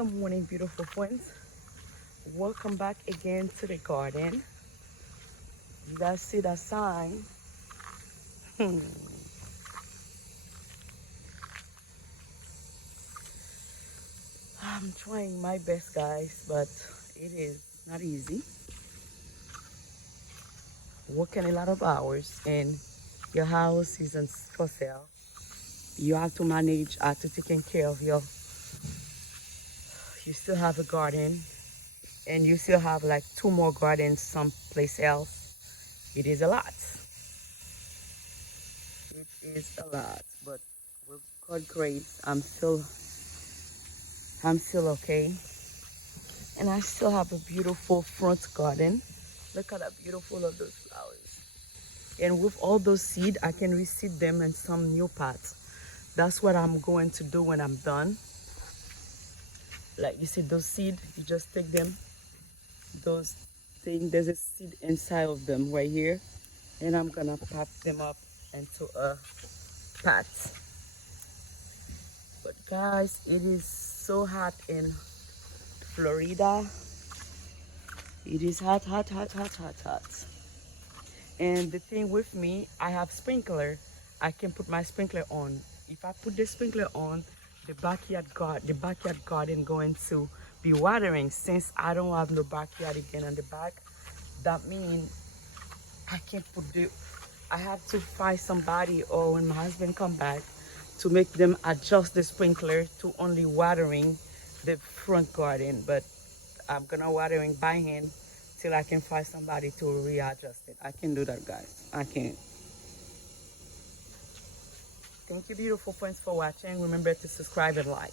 Good morning, beautiful friends. Welcome back again to the garden. You guys see that sign? I'm trying my best, guys, but it is not easy. Working a lot of hours and your house isn't for sale. You have to manage to taking care of you still have a garden and you still have like two more gardens someplace else. It is a lot. It is a lot, but with God grace, I'm still okay. And I still have a beautiful front garden. Look at how beautiful of those flowers. And with all those seeds, I can reseed them in some new pots. That's what I'm going to do when I'm done. Like you see those seeds, you just take them, those things, there's a seed inside of them right here. And I'm gonna pop them up into a pot. But guys, it is so hot in Florida. It is hot, hot, hot, hot, hot, hot. And the thing with me, I have sprinkler. I can put my sprinkler on. If I put the sprinkler on, the backyard garden going to be watering. Since I don't have no backyard again on the back, that means I can't put the. I have to find somebody, or when my husband come back, to make them adjust the sprinkler to only watering the front garden. But I'm gonna watering by hand till I can find somebody to readjust it. I can do that, guys. I can. Thank you, beautiful friends, for watching. Remember to subscribe and like.